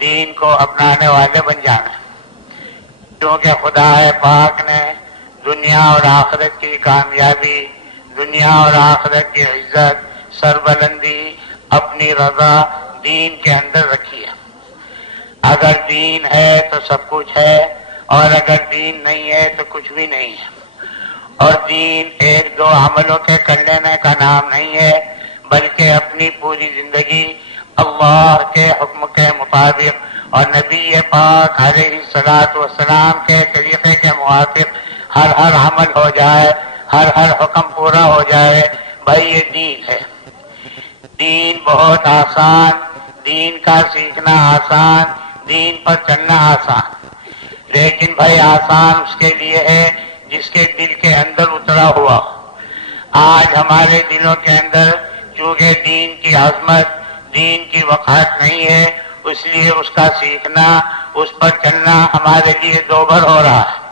دین کو اپنانے والے بن جانا، کیونکہ خدا پاک نے دنیا اور آخرت کی کامیابی، دنیا اور آخرت کی عزت، سربلندی، اپنی رضا دین کے اندر رکھی ہے۔ اگر دین ہے تو سب کچھ ہے، اور اگر دین نہیں ہے تو کچھ بھی نہیں ہے۔ اور دین ایک دو عملوں کے کر لینے کا نام نہیں ہے، بلکہ اپنی پوری زندگی اللہ کے حکم کے مطابق اور نبی پاک علیہ الصلوۃ والسلام کے طریقے کے موافق ہر عمل ہو جائے، ہر حکم پورا ہو جائے، بھائی یہ دین ہے۔ دین بہت آسان، دین کا سیکھنا آسان، دین پر چلنا آسان، لیکن بھائی آسان اس کے لیے ہے جس کے دل کے اندر اترا ہوا۔ آج ہمارے دلوں کے اندر چونکہ دین کی عظمت، دین کی وقاحت نہیں ہے، اس لیے اس کا سیکھنا، اس پر چلنا ہمارے لیے دوبھر ہو رہا ہے۔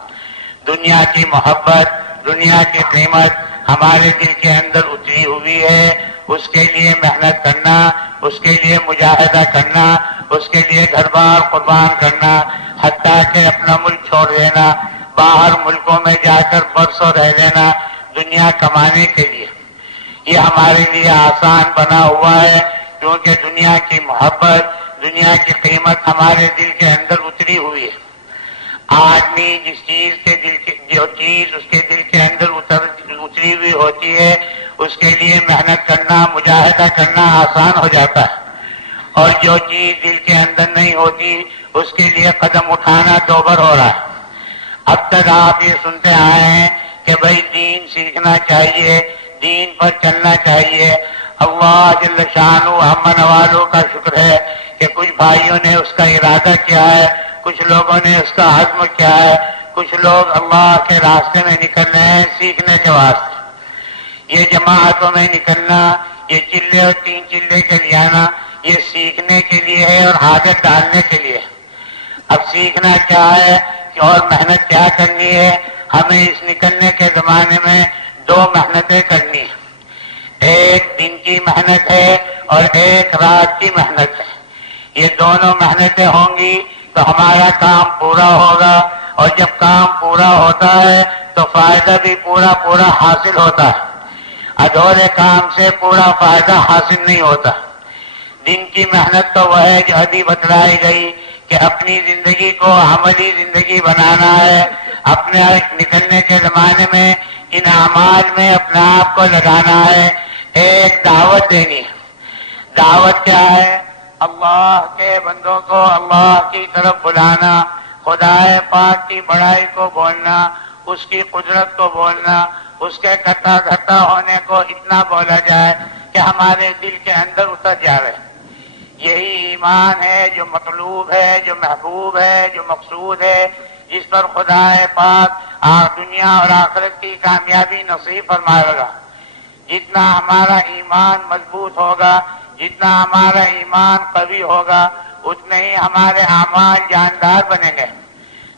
دنیا کی محبت، دنیا کی قیمت ہمارے دل کے اندر اتری ہوئی ہے، اس کے لیے محنت کرنا، اس کے لیے مجاہدہ کرنا، اس کے لیے گھر بار قربان کرنا، حتیٰ کہ اپنا ملک چھوڑ دینا، باہر ملکوں میں جا کر برسوں رہ لینا دنیا کمانے کے لیے، یہ ہمارے لیے آسان بنا ہوا ہے، کیونکہ دنیا کی محبت، دنیا کی قیمت ہمارے دل کے اندر اتری ہوئی ہے۔ آدمی جس چیز کے جو چیز اس کے دل کے اندر اتری ہوئی ہوتی ہے، اس کے لیے محنت کرنا، مجاہدہ کرنا آسان ہو جاتا ہے، اور جو چیز دل کے اندر نہیں ہوتی اس کے لیے قدم اٹھانا دوبھر ہو رہا ہے۔ اب تک آپ یہ سنتے آئے ہیں کہ بھائی دین سیکھنا چاہیے، دین پر چلنا چاہیے۔ اللہ جل شانہ ہم نوالوں کا شکر ہے کہ کچھ بھائیوں نے اس کا ارادہ کیا ہے، کچھ لوگوں نے اس کا عزم کیا ہے، کچھ لوگ اللہ کے راستے میں نکل رہے ہیں سیکھنے کے واسطے۔ یہ جماعتوں میں نکلنا، یہ چلے اور تین چلے کے لے آنا، یہ سیکھنے کے لیے ہے اور عادت ڈالنے کے لیے۔ اب سیکھنا کیا ہے اور محنت کیا کرنی ہے؟ ہمیں اس نکلنے کے زمانے میں دو محنتیں کرنی ہیں، ایک دن کی محنت ہے اور ایک رات کی محنت ہے۔ یہ دونوں محنتیں ہوں گی تو ہمارا کام پورا ہوگا، اور جب کام پورا ہوتا ہے تو فائدہ بھی پورا حاصل ہوتا ہے۔ ادھورے کام سے پورا فائدہ حاصل نہیں ہوتا۔ دن کی محنت تو وہ ہے جو ابھی بتلائی گئی کہ اپنی زندگی کو عملی زندگی بنانا ہے، اپنے نکلنے کے زمانے میں ان اعمال میں اپنے آپ کو لگانا ہے، ایک دعوت دینی ہے۔ دعوت کیا ہے؟ اللہ کے بندوں کو اللہ کی طرف بلانا، خدا پاک کی بڑائی کو بولنا، اس کی قدرت کو بولنا، اس کے کرتا دھرتا ہونے کو اتنا بولا جائے کہ ہمارے دل کے اندر اتر جائے۔ یہی ایمان ہے جو مطلوب ہے، جو محبوب ہے، جو مقصود ہے، جس پر خدا پاک دنیا اور آخرت کی کامیابی نصیب فرمائے گا۔ جتنا ہمارا ایمان مضبوط ہوگا، جتنا ہمارا ایمان قوی ہوگا، اتنے ہی ہمارے اعمال جاندار بنیں گے۔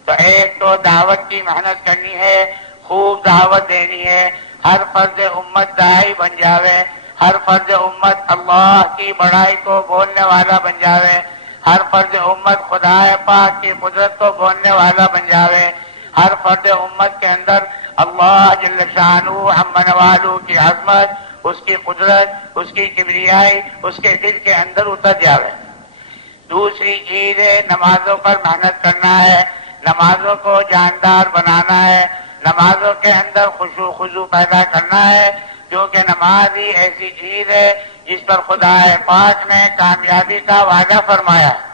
تو ایک تو دعوت کی محنت کرنی ہے، خوب دعوت دینی ہے، ہر فرد امت داعی بن جاوے، ہر فرد امت اللہ کی بڑائی کو بولنے والا بن جاوے، ہر فرد امت خدا پاک کی قدرت کو بولنے والا بن جاوے، ہر فرد امت کے اندر اللہ جل شانہ ہم نوالو کی عظمت، اس کی قدرت، اس کی کبریائی اس کے دل کے اندر اتر جاوے۔ دوسری چیز ہے نمازوں پر محنت کرنا ہے، نمازوں کو جاندار بنانا ہے، نمازوں کے اندر خشوع خضوع پیدا کرنا ہے، کیونکہ نماز ہی ایسی چیز ہے جس پر خدا پاک نے کامیابی کا وعدہ فرمایا ہے،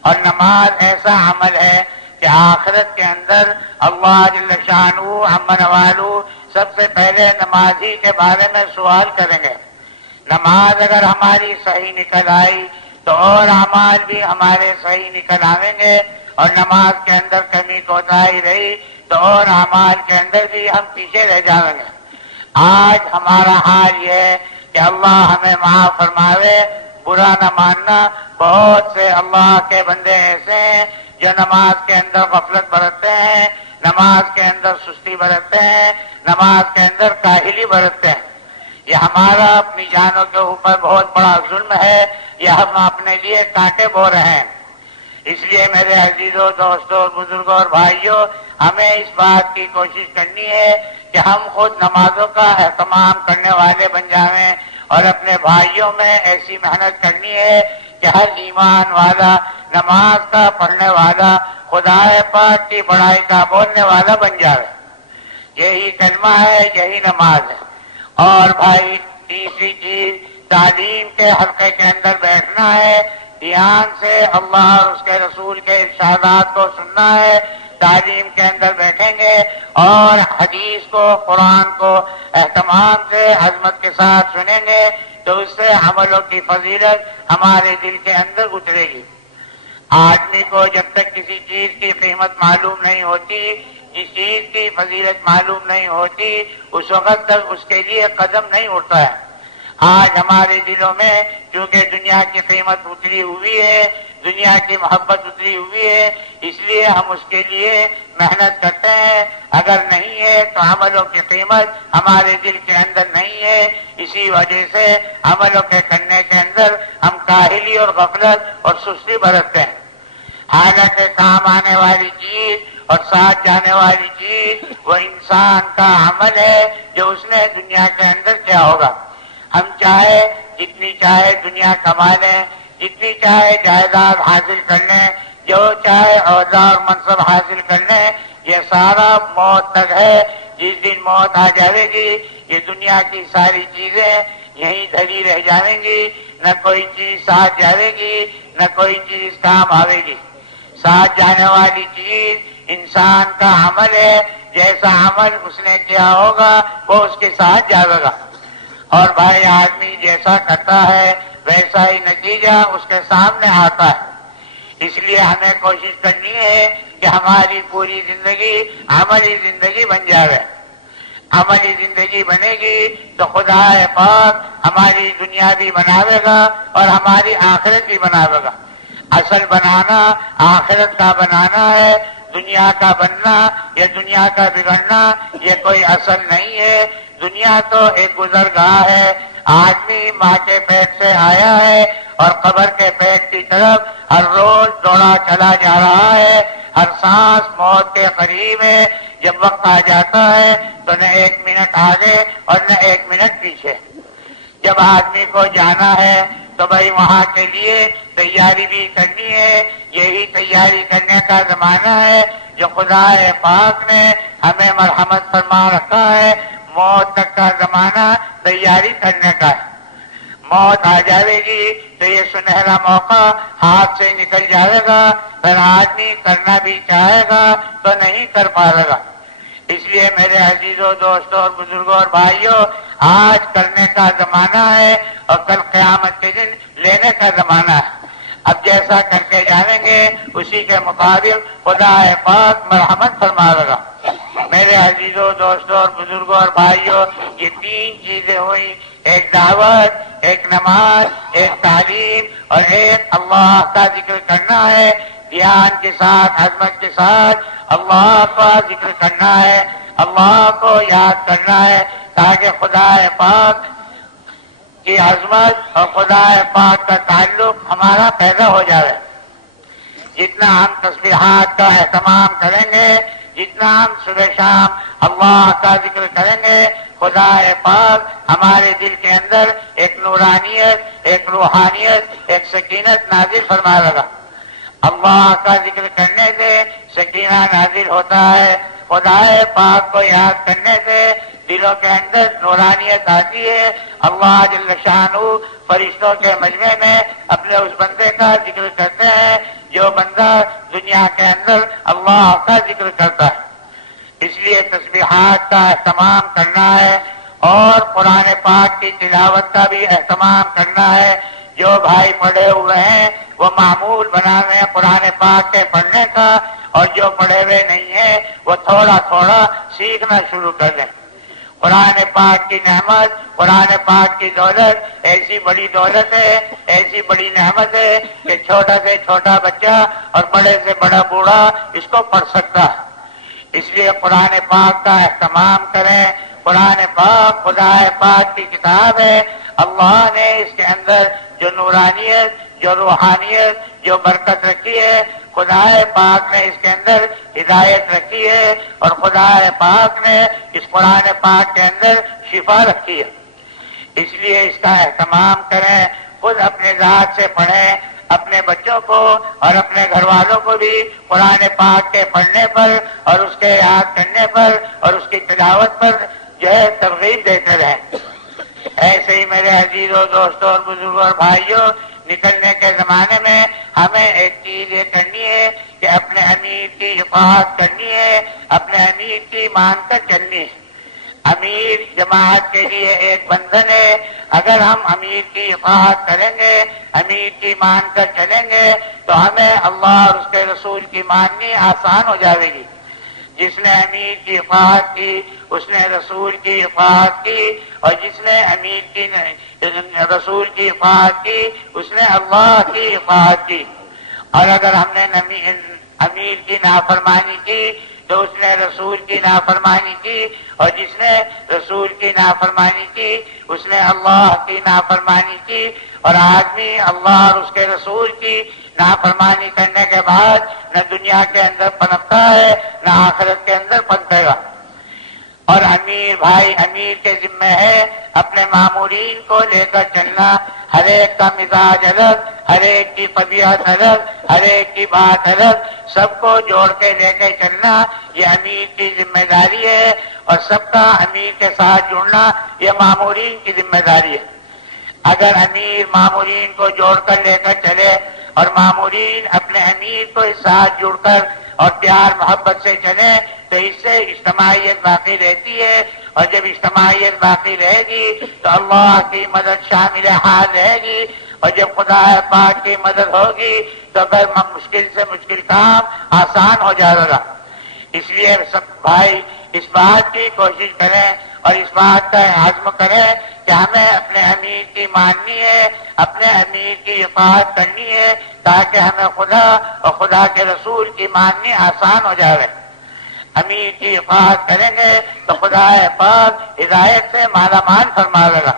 اور نماز ایسا عمل ہے کہ آخرت کے اندر اللہ جل شانہ ہم نوالو سب سے پہلے نمازی کے بارے میں سوال کریں گے۔ نماز اگر ہماری صحیح نکل آئی تو اور اعمال بھی ہمارے صحیح نکل آئیں گے، اور نماز کے اندر کمی کوتاہی رہی تو اور اعمال کے اندر بھی ہم پیچھے رہ جائیں گے۔ آج ہمارا حال یہ ہے کہ اللہ ہمیں معاف فرماوے، برا نہ ماننا، بہت سے اللہ کے بندے ایسے ہیں جو نماز کے اندر غفلت برتتے ہیں، نماز کے اندر سستی برتتے ہیں، نماز کے اندر کاہلی برتتے ہیں۔ یہ ہمارا اپنی جانوں کے اوپر بہت بڑا ظلم ہے، یہ ہم اپنے لیے کانٹے بو رہے ہیں۔ اس لیے میرے عزیزوں، دوستوں، بزرگوں اور بھائیوں، ہمیں اس بات کی کوشش کرنی ہے کہ ہم خود نمازوں کا اہتمام کرنے والے بن جائیں، اور اپنے بھائیوں میں ایسی محنت کرنی ہے کہ ہر ایمان والا نماز کا پڑھنے والا خدا پاک کی بڑائی کا بولنے والا بن جائے۔ یہی کلمہ ہے، یہی نماز ہے۔ اور بھائی تیسری چیز، تعلیم کے حلقے کے اندر بیٹھنا ہے، دھیان سے اللہ اور اس کے رسول کے ارشادات کو سننا ہے۔ تعلیم کے اندر بیٹھیں گے اور حدیث کو، قرآن کو اہتمام سے، عظمت کے ساتھ سنیں گے تو اس سے عملوں کی فضیلت ہمارے دل کے اندر اترے گی۔ آدمی کو جب تک کسی چیز کی قیمت معلوم نہیں ہوتی، جس چیز کی فضیلت معلوم نہیں ہوتی، اس وقت تک اس کے لیے قدم نہیں اٹھتا ہے۔ آج ہمارے دلوں میں چونکہ دنیا کی قیمت اتری ہوئی ہے، دنیا کی محبت اتری ہوئی ہے، اس لیے ہم اس کے لیے محنت کرتے ہیں۔ اگر نہیں ہے تو عملوں کی قیمت ہمارے دل کے اندر نہیں ہے، اسی وجہ سے عملوں کے کرنے کے اندر ہم کاہلی اور غفلت اور سستی برتتے ہیں۔ حالانکہ کام آنے والی چیز اور ساتھ جانے والی چیز وہ انسان کا عمل ہے جو اس نے دنیا کے اندر کیا ہوگا۔ ہم چاہے جتنی چاہے دنیا کما لیں، جتنی چاہے جائیداد حاصل کر لیں، جو چاہے عہدہ اور منصب حاصل کر لیں، یہ سارا موت تک ہے۔ جس دن موت آ جائے گی یہ دنیا کی ساری چیزیں یہیں دھری رہ جائیں گی، نہ کوئی چیز ساتھ جائے گی، نہ کوئی چیز کام آئے گی۔ ساتھ جانے والی چیز انسان کا عمل ہے، جیسا عمل اس نے کیا ہوگا وہ اس کے ساتھ جائے گا۔ اور بھائی آدمی جیسا کرتا ہے ویسا ہی نتیجہ اس کے سامنے آتا ہے۔ اس لیے ہمیں کوشش کرنی ہے کہ ہماری پوری زندگی عملی زندگی بن جائے۔ عملی زندگی بنے گی تو خدا پاک ہماری دنیا بھی بناوے گا اور ہماری آخرت بھی بناوے گا۔ اصل بنانا آخرت کا بنانا ہے، دنیا کا بننا یا دنیا کا بگڑنا یہ کوئی اصل نہیں ہے۔ دنیا تو ایک گزرگاہ ہے۔ آدمی ماں کے پیٹ سے آیا ہے اور قبر کے پیٹ کی طرف ہر روز دوڑا چلا جا رہا ہے۔ ہر سانس موت کے قریب ہے۔ جب وقت آ جاتا ہے تو نہ ایک منٹ آگے اور نہ ایک منٹ پیچھے۔ جب آدمی کو جانا ہے تو بھائی وہاں کے لیے تیاری بھی کرنی ہے۔ یہی تیاری کرنے کا زمانہ ہے جو خدا پاک نے ہمیں مرحمت فرما رکھا ہے۔ موت تک کا زمانہ تیاری کرنے کا ہے۔ موت آ جائے گی تو یہ سنہرا موقع ہاتھ سے نکل جائے گا، پھر آدمی کرنا بھی چاہے گا تو نہیں کر پائے گا۔ اس لیے میرے عزیزوں، دوستوں اور بزرگوں اور بھائیوں، آج کرنے کا زمانہ ہے اور کل قیامت کے دن لینے کا زمانہ ہے۔ اب جیسا کر کے جانیں گے اسی کے مطابق خدا پاک مرحمت فرمائے گا۔ میرے عزیزوں، دوستوں اور بزرگوں اور بھائیوں، یہ تین چیزیں ہوئی، ایک دعوت، ایک نماز، ایک تعلیم اور ایک اللہ کا ذکر کرنا ہے۔ دھیان کے ساتھ، عظمت کے ساتھ اللہ کا ذکر کرنا ہے، اللہ کو یاد کرنا ہے تاکہ خدا پاک کی عظمت اور خدا پاک کا تعلق ہمارا پیدا ہو جائے۔ جتنا ہم تسبیحات کا اہتمام کریں گے، جتنا ہم صبح شام اللہ کا ذکر کریں گے، خدا پاک ہمارے دل کے اندر ایک نورانیت، ایک روحانیت، ایک سکینت نازل فرمائے گا۔ اللہ کا ذکر کرنے سے سکینہ نازل ہوتا ہے، خدا پاک کو یاد کرنے سے دلوں کے اندر نورانیت آتی ہے۔ اللہ جل شانہ فرشتوں کے مجمع میں اپنے اس بندے کا ذکر کرتے ہیں جو بندہ دنیا کے اندر اللہ کا ذکر کرتا ہے۔ اس لیے تسبیحات کا اہتمام کرنا ہے اور قرآن پاک کی تلاوت کا بھی اہتمام کرنا ہے۔ جو بھائی پڑھے ہوئے ہیں وہ معمول بنا رہے ہیں قرآن پاک کے پڑھنے کا، اور جو پڑھے ہوئے نہیں ہیں وہ تھوڑا تھوڑا سیکھنا شروع کر دیں۔ قرآن پاک کی نعمت، قرآن پاک کی دولت ایسی بڑی دولت ہے، ایسی بڑی نعمت ہے کہ چھوٹا سے چھوٹا بچہ اور بڑے سے بڑا بوڑھا اس کو پڑھ سکتا ہے۔ اس لیے قرآن پاک کا اہتمام کریں۔ قرآن پاک خدا پاک کی کتاب ہے۔ اللہ نے اس کے اندر جو نورانیت، جو روحانیت، جو برکت رکھی ہے، خدا پاک نے اس کے اندر ہدایت رکھی ہے، اور خدا پاک نے اس قرآن پاک کے اندر شفا رکھی ہے۔ اس لیے اس کا اہتمام کریں، خود اپنے ذات سے پڑھیں، اپنے بچوں کو اور اپنے گھر والوں کو بھی قرآن پاک کے پڑھنے پر اور اس کے یاد کرنے پر اور اس کی تلاوت پر جو ہے ترغیب دیتے رہیں۔ ایسے ہی میرے عزیزوں، دوستوں اور بزرگوں اور بھائیوں، نکلنے کے زمانے میں ہمیں ایک چیز یہ کرنی ہے کہ اپنے امیر کی اطاعت کرنی ہے، اپنے امیر کی مان کر چلنی ہے۔ امیر جماعت کے لیے ایک بندھن ہے، اگر ہم امیر کی اطاعت کریں گے، امیر کی مان کر چلیں گے تو ہمیں اللہ اور اس کے رسول کی ماننی آسان ہو جائے گی۔ جس نے امیر کی اطاعت کی اس نے رسول کی اطاعت کی، اور جس نے امیر کی رسول کی اطاعت کی اس نے اللہ کی اطاعت کی۔ اور اگر ہم نے امیر کی نافرمانی کی تو اس نے رسول کی نافرمانی کی، اور جس نے رسول کی نافرمانی کی اس نے اللہ کی نافرمانی کی۔ اور آدمی اللہ اور اس کے رسول کی نافرمانی کرنے کے بعد نہ دنیا کے اندر پنپتا ہے نہ آخرت کے اندر پنپے گا۔ اور امیر بھائی، امیر کے ذمہ ہے اپنے مامورین کو لے کر چلنا، ہر ایک کا مزاج الگ، ہر ایک کی طبیعت الگ، ہر ایک کی بات الگ، سب کو جوڑ کے لے کے چلنا یہ امیر کی ذمہ داری ہے، اور سب کا امیر کے ساتھ جڑنا یہ مامورین کی ذمہ داری ہے۔ اگر امیر مامورین کو جوڑ کر لے کر چلے اور مامورین اپنے امیر کو اس ساتھ جڑ کر اور پیار محبت سے چلے تو اس سے اجتماعیت باقی رہتی ہے، اور جب اجتماعیت باقی رہے گی تو اللہ کی مدد شامل حال رہے گی، اور جب خدا پاک کی مدد ہوگی تو پھر مشکل سے مشکل کام آسان ہو جائے گا۔ اس لیے سب بھائی اس بات کی کوشش کریں اور اس بات کا عزم کریں کہ ہمیں اپنے امیر کی ماننی ہے، اپنے امیر کی اطاعت کرنی ہے، تاکہ ہمیں خدا اور خدا کے رسول کی ماننی آسان ہو جائے۔ امیر کی اطاعت کریں گے تو خدا پاک ہدایت سے مالا مال فرما لے گا۔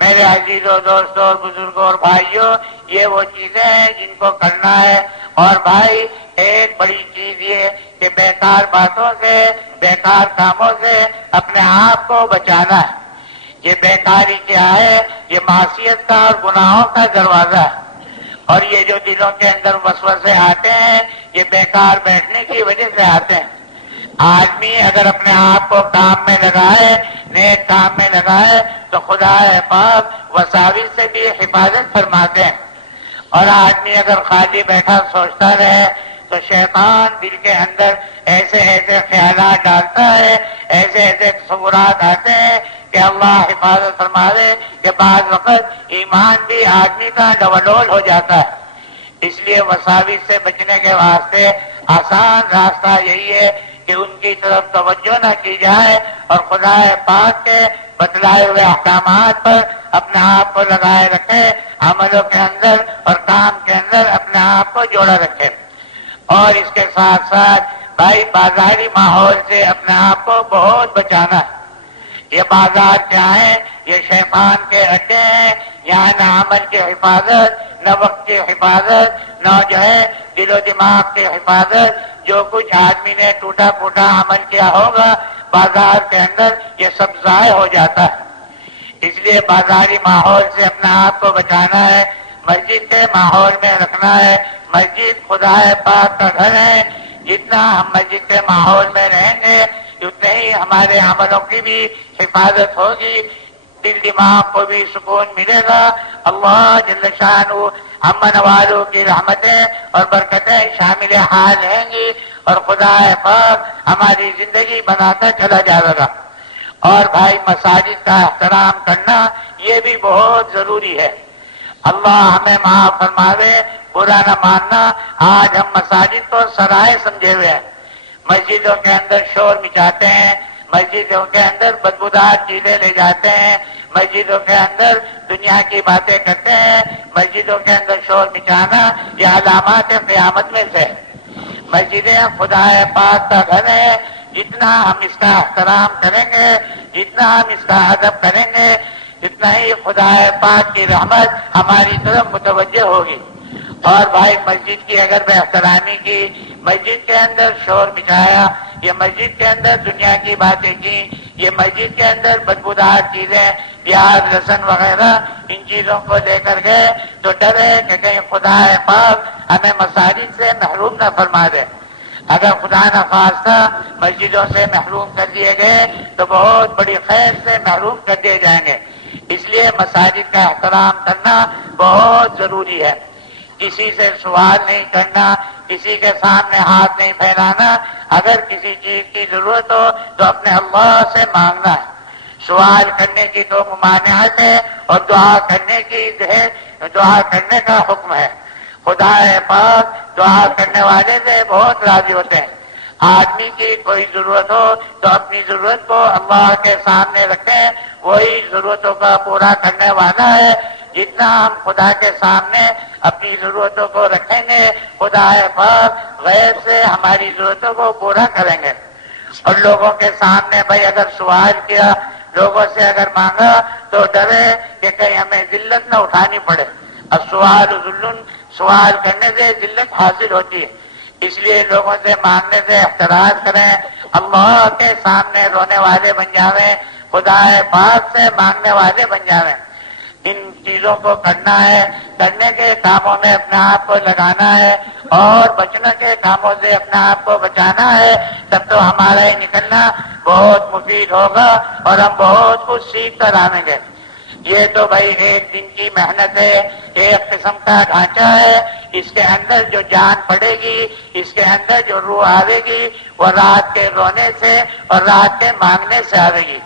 میرے عزیزوں، دوستوں اور بزرگوں اور بھائیوں، یہ وہ چیزیں ہیں جن کو کرنا ہے۔ اور بھائی ایک بڑی چیز یہ کہ بیکار باتوں سے، بیکار کاموں سے اپنے آپ کو بچانا ہے۔ یہ بیکاری کیا ہے؟ یہ معصیت کا اور گناہوں کا دروازہ ہے، اور یہ جو دلوں کے اندر وسوسے آتے ہیں یہ بیکار بیٹھنے کی وجہ سے آتے ہیں۔ آدمی اگر اپنے آپ کو کام میں لگائے، نیک کام میں لگائے تو خدا پاک وساوس سے بھی حفاظت فرماتے ہیں۔ اور آدمی اگر خالی بیٹھا سوچتا رہے تو شیطان دل کے اندر ایسے ایسے خیالات ڈالتا ہے، ایسے ایسے تصورات آتے ہیں کہ اللہ حفاظت فرما دے کہ بعض وقت ایمان بھی آدمی کا ڈواڈول ہو جاتا ہے۔ اس لیے وساوس سے بچنے کے واسطے آسان راستہ یہی ہے کہ ان کی طرف توجہ نہ کی جائے، اور خدا پاک کے بتلائے ہوئے احکامات پر اپنے آپ کو لگائے رکھے، عملوں کے اندر اور کام کے اندر اپنے آپ کو جوڑا رکھے۔ اور اس کے ساتھ ساتھ بھائی بازاری ماحول سے اپنے آپ کو بہت بچانا ہے۔ یہ بازار کیا ہے؟ یہ شیطان کے اڈے ہیں، یہاں نہ عمل کی حفاظت، نہ وقت کی حفاظت، نہ جو ہے دل و دماغ کی حفاظت۔ جو کچھ آدمی نے ٹوٹا پھوٹا عمل کیا ہوگا بازار کے اندر یہ سب ضائع ہو جاتا ہے۔ اس لیے بازاری ماحول سے اپنے آپ کو بچانا ہے، مسجد کے ماحول میں رکھنا ہے۔ مسجد خدا پاک کا گھر ہے، جتنا ہم مسجد کے ماحول میں رہیں گے اتنے ہی ہمارے عملوں کی بھی حفاظت ہوگی، دل دماغ کو بھی سکون ملے گا۔ اللہ جل شانہ امن والوں کی رحمتیں اور برکتیں شامل حال رہیں گی، اور خدا پاک ہماری زندگی بناتا چلا جائے گا۔ اور بھائی مساجد کا احترام کرنا یہ بھی بہت ضروری ہے۔ اللہ ہمیں معاف فرماوے، برا نہ ماننا۔ آج ہم مساجد کو سرائے سمجھے ہوئے ہیں، مسجدوں کے اندر شور مچاتے ہیں، مسجدوں کے اندر بدبودار چیزیں لے جاتے ہیں، مسجدوں کے اندر دنیا کی باتیں کرتے ہیں۔ مسجدوں کے اندر شور مچانا یہ علامات قیامت میں سے۔ مسجدیں خدا پاک کا گھر ہے، جتنا ہم اس کا احترام کریں گے، جتنا ہم اس کا ادب کریں گے، اتنا ہی خدا پاک کی رحمت ہماری طرف متوجہ ہوگی۔ اور بھائی مسجد کی اگر بے احترامی کی، مسجد کے اندر شور مچایا، یہ مسجد کے اندر دنیا کی باتیں کی، یہ مسجد کے اندر بدبودار چیزیں پیاز لہسن وغیرہ ان چیزوں کو لے کر گئے تو ڈر ہے کہ کہیں خدا پاک ہمیں مساجد سے محروم نہ فرما دے۔ اگر خدا نخواستہ مسجدوں سے محروم کر دیے گئے تو بہت بڑی خیر سے محروم کر دیے جائیں گے۔ اس لیے مساجد کا احترام کرنا بہت ضروری ہے۔ کسی سے سوال نہیں کرنا، کسی کے سامنے ہاتھ نہیں پھیلانا، اگر کسی چیز کی ضرورت ہو تو اپنے اللہ سے مانگنا ہے۔ سوال کرنے کی تو ممانعت ہے اور دعا کرنے کا حکم ہے۔ خدا پاک دعا کرنے والے سے بہت راضی ہوتے ہیں۔ آدمی کی کوئی ضرورت ہو تو اپنی ضرورت کو اللہ کے سامنے رکھیں، وہی ضرورتوں کا پورا کرنے والا ہے۔ جتنا ہم خدا کے سامنے اپنی ضرورتوں کو رکھیں گے، خدا پاک غیب سے ہماری ضرورتوں کو پورا کریں گے۔ اور لوگوں کے سامنے بھائی اگر سوال کیا، لوگوں سے اگر مانگا تو ڈرے کہ کہیں ہمیں ذلت نہ اٹھانی پڑے۔ السؤال ذل، سوال کرنے سے ذلت حاصل ہوتی ہے، اس لیے لوگوں سے مانگنے سے احتراز کریں، اللہ کے سامنے رونے والے بن جاویں، خدا پاک سے مانگنے والے بن جاویں۔ ان چیزوں کو کرنا ہے، کرنے کے کاموں میں اپنے آپ کو لگانا ہے اور بچنے کے کاموں سے اپنے آپ کو بچانا ہے، تب تو ہمارا یہ نکلنا بہت مفید ہوگا اور ہم بہت کچھ سیکھ کر آئیں گے۔ یہ تو بھائی ایک دن کی محنت ہے، ایک قسم کا ڈھانچہ ہے، اس کے اندر جو جان پڑے گی، اس کے اندر جو روح آئے گی، وہ رات کے رونے سے اور رات کے مانگنے سے آئے گی۔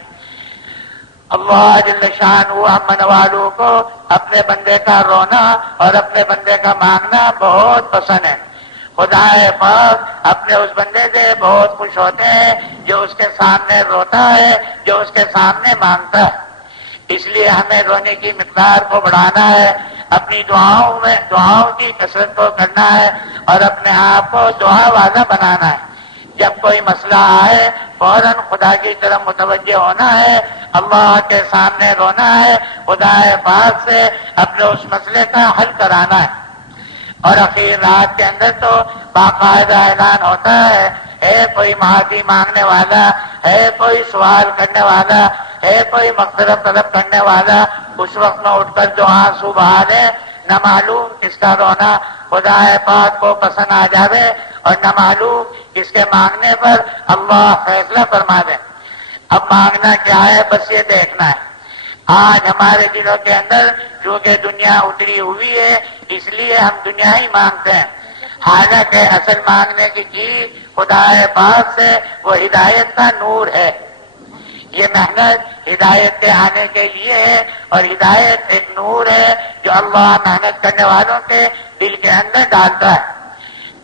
اللہ جل شان وہ امن والوں کو اپنے بندے کا رونا اور اپنے بندے کا مانگنا بہت پسند ہے۔ خدا پاک اپنے اس بندے سے بہت خوش ہوتے ہیں جو اس کے سامنے روتا ہے، جو اس کے سامنے مانگتا ہے۔ اس لیے ہمیں رونے کی مقدار کو بڑھانا ہے، اپنی دعاؤں کی کثرت کو کرنا ہے اور اپنے آپ کو دعا والا بنانا ہے۔ جب کوئی مسئلہ آئے فوراً خدا کی طرف متوجہ ہونا ہے، اللہ کے سامنے رونا ہے، خدا پاک سے اپنے اس مسئلے کا حل کرانا ہے۔ اور اخیر رات کے اندر تو باقاعدہ اعلان ہوتا ہے کوئی معافی مانگنے والا، ہے کوئی سوال کرنے والا، ہے کوئی مغفرت طلب کرنے والا، اس وقت میں اٹھ کر جو آنسو بہا دے، نہ معلوم کس کا رونا خدا پاک کو پسند آ جاوے اور نہ معلوم کس کے مانگنے پر اللہ فیصلہ فرما دے۔ اب مانگنا کیا ہے، بس یہ دیکھنا ہے۔ آج ہمارے دلوں کے اندر چونکہ دنیا اتری ہوئی ہے، اس لیے ہم دنیا ہی مانگتے ہیں، حالانکہ اصل مانگنے کی چیز خدا پاک سے وہ ہدایت کا نور ہے۔ یہ محنت ہدایت کے آنے کے لیے ہے اور ہدایت ایک نور ہے جو اللہ محنت کرنے والوں کے دل کے اندر ڈالتا ہے۔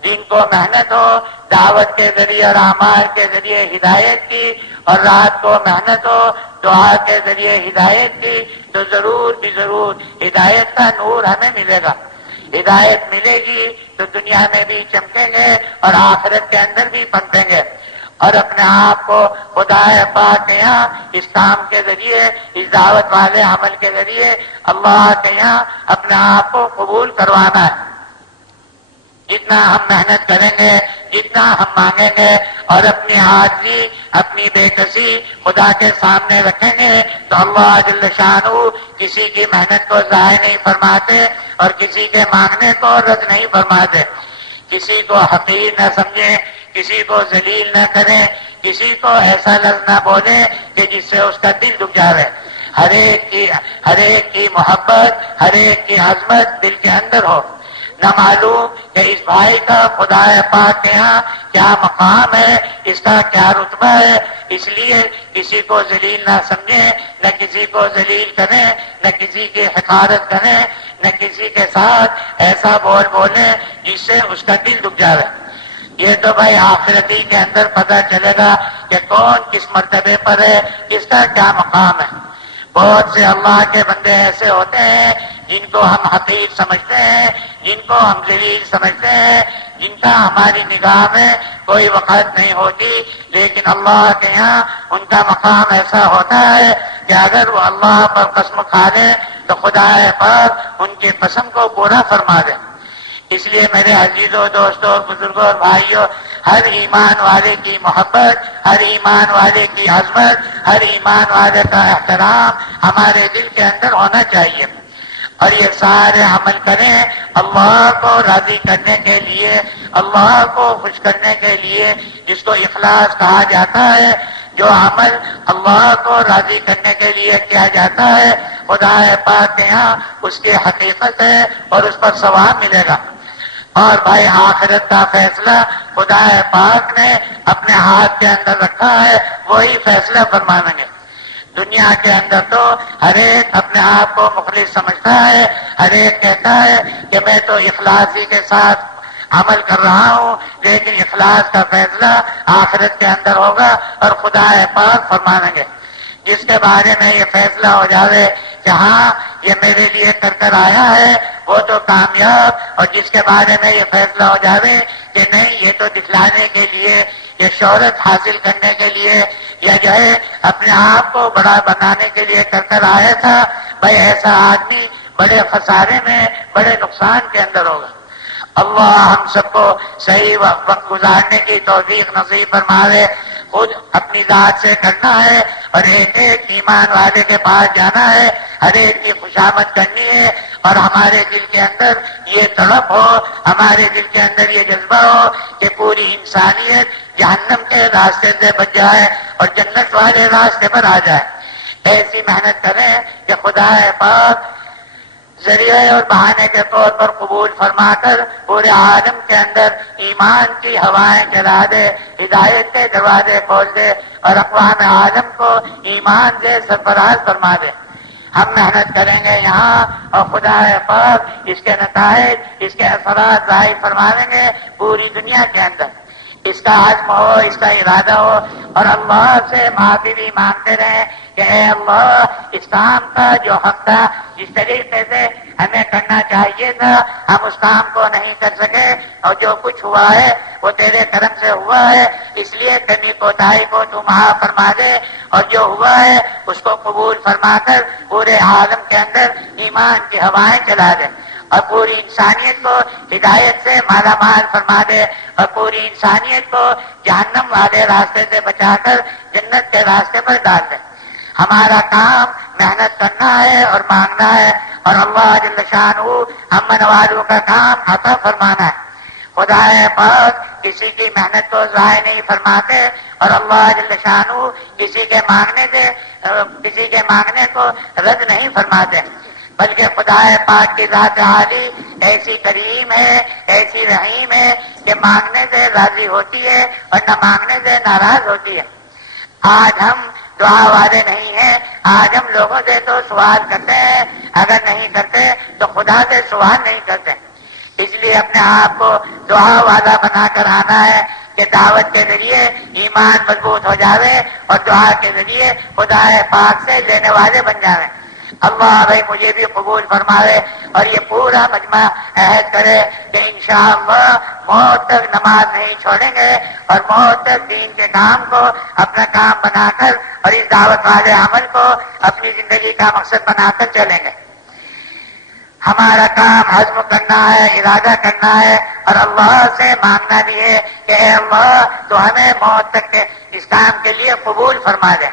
دن کو محنت ہو دعوت کے ذریعے اور اعمال کے ذریعے ہدایت کی، اور رات کو محنت ہو دعا کے ذریعے ہدایت کی، تو ضرور بھی ضرور ہدایت کا نور ہمیں ملے گا۔ ہدایت ملے گی تو دنیا میں بھی چمکیں گے اور آخرت کے اندر بھی پنپیں گے، اور اپنے آپ کو خدا پاک کے یہاں اس کام کے ذریعے، اس دعوت والے عمل کے ذریعے اللہ کے یہاں اپنے آپ کو قبول کروانا ہے۔ جتنا ہم محنت کریں گے، جتنا ہم مانگیں گے اور اپنی عاجزی، اپنی بے کسی خدا کے سامنے رکھیں گے تو اللہ جل شانہ کسی کی محنت کو ضائع نہیں فرماتے اور کسی کے مانگنے کو رد نہیں فرماتے۔ کسی کو حقیر نہ سمجھیں، کسی کو ذلیل نہ کریں، کسی کو ایسا لفظ نہ بولے کہ جس سے اس کا دل دکھ جاوے۔ ہر ایک کی محبت، ہر ایک کی عظمت دل کے اندر ہو۔ نہ معلوم کہ اس بھائی کا خدا پاک کے یہاں کیا مقام ہے، اس کا کیا رتبہ ہے، اس لیے کسی کو ذلیل نہ سمجھیں، نہ کسی کو ذلیل کریں، نہ کسی کی حقارت کریں، نہ کسی کے ساتھ ایسا بولیں جس سے اس کا دل دکھ جائے۔ یہ تو بھائی آخرتی کے اندر پتہ چلے گا کہ کون کس مرتبے پر ہے، کس کا کیا مقام ہے۔ بہت سے اللہ کے بندے ایسے ہوتے ہیں جن کو ہم حقیر سمجھتے ہیں، جن کو ہم ذلیل سمجھتے ہیں، جن کا ہماری نگاہ میں کوئی وقت نہیں ہوتی، لیکن اللہ کے یہاں ان کا مقام ایسا ہوتا ہے کہ اگر وہ اللہ پر قسم کھا لیں تو خدا پاک ان کی قسم کو پورا فرما دے۔ اس لیے میرے عزیزوں، دوستوں اور بزرگوں اور بھائیوں، ہر ایمان والے کی محبت، ہر ایمان والے کی عظمت، ہر ایمان والے کا احترام ہمارے دل کے اندر ہونا چاہیے، اور یہ سارے عمل کریں اللہ کو راضی کرنے کے لیے، اللہ کو خوش کرنے کے لیے، جس کو اخلاص کہا جاتا ہے۔ جو عمل اللہ کو راضی کرنے کے لیے کیا جاتا ہے، خدا پاک کے یہاں اس کی حقیقت ہے اور اس پر ثواب ملے گا۔ اور بھائی آخرت کا فیصلہ خدا پاک نے اپنے ہاتھ کے اندر رکھا ہے، وہی فیصلہ فرمائیں گے۔ دنیا کے اندر تو ہر ایک اپنے آپ کو مخلص سمجھتا ہے، ہر ایک کہتا ہے کہ میں تو اخلاصی کے ساتھ عمل کر رہا ہوں، لیکن اخلاص کا فیصلہ آخرت کے اندر ہوگا اور خدا پاک فرمائیں گے۔ جس کے بارے میں یہ فیصلہ ہو جاوے کہ ہاں یہ میرے لیے کر آیا ہے، وہ تو کامیاب، اور جس کے بارے میں یہ فیصلہ ہو جاوے کہ نہیں یہ تو دکھلانے کے لیے، یہ شہرت حاصل کرنے کے لیے، یا جو ہے اپنے آپ کو بڑا بنانے کے لیے کر آیا تھا، بھائی ایسا آدمی بڑے خسارے میں، بڑے نقصان کے اندر ہوگا۔ اللہ ہم سب کو صحیح وقت گزارنے کی توفیق نصیب فرمائے۔ خود اپنی ذات سے کرنا ہے اور ایک ایک ایمان والے کے پاس جانا ہے، ہر ایک کی خوشامد کرنی ہے، اور ہمارے دل کے اندر یہ تڑپ ہو، ہمارے دل کے اندر یہ جذبہ ہو کہ پوری انسانیت جہنم کے راستے سے بچ جائے اور جنت والے راستے پر آ جائے۔ ایسی محنت کریں کہ خدا پاک ذریعے اور بہانے کے طور پر قبول فرما کر پورے عالم کے اندر ایمان کی ہوائیں چلا دے، ہدایت کے دروازے کھول دے، اور اقوام عالم کو ایمان سے سرفراز فرما دے۔ ہم محنت کریں گے یہاں، اور خدا پاک اس کے نتائج، اس کے اثرات ظاہر فرما دیں گے پوری دنیا کے اندر۔ اس کا عزم ہو، اس کا ارادہ ہو، اور اللہ سے معافی بھی مانگتے رہیں کہ اے اللہ اس کام کا جو حق تھا، جس طریقے سے ہمیں کرنا چاہیے تھا، ہم اس کام کو نہیں کر سکے، اور جو کچھ ہوا ہے وہ تیرے کرم سے ہوا ہے، اس لیے کمی کوتاہی کو تو معاف فرما دے، اور جو ہوا ہے اس کو قبول فرما کر پورے عالم کے اندر ایمان کی ہوائیں چلا دے، اور پوری انسانیت کو ہدایت سے مالا مال فرما دے، اور پوری انسانیت کو جہنم والے راستے سے بچا کر جنت کے راستے پر ڈال دے۔ ہمارا کام محنت کرنا ہے اور مانگنا ہے، اور اللہ جل شانہ امن والوں کا کام عطا فرمانا ہے۔ خدا پاک کسی کی محنت کو ضائع نہیں فرماتے، اور اللہ جل شانہ کسی کے مانگنے کو رد نہیں فرماتے، بلکہ خدا پاک کی ذات عالی ایسی کریم ہے، ایسی رحیم ہے کہ مانگنے سے راضی ہوتی ہے اور نہ مانگنے سے ناراض ہوتی ہے۔ آج ہم دعا والے نہیں ہیں، آج ہم لوگوں سے تو سوال کرتے ہیں، اگر نہیں کرتے تو خدا سے سوال نہیں کرتے۔ اس لیے اپنے آپ کو دعا والا بنا کر آنا ہے کہ دعوت کے ذریعے ایمان مضبوط ہو جاوے، اور دعا کے ذریعے خدا پاک سے لینے والے بن جاوے۔ اللہ بھائی مجھے بھی قبول فرماوے، اور یہ پورا مجمع عہد کرے کہ انشاءاللہ موت تک نماز نہیں چھوڑیں گے، اور موت تک دین کے کام کو اپنا کام بنا کر، اور اس دعوت والے عمل کو اپنی زندگی کا مقصد بنا کر چلیں گے۔ ہمارا کام عزم کرنا ہے، ارادہ کرنا ہے، اور اللہ سے مانگنا بھی ہے کہ اے اللہ تو ہمیں موت تک کے اس کام کے لیے قبول فرما دے۔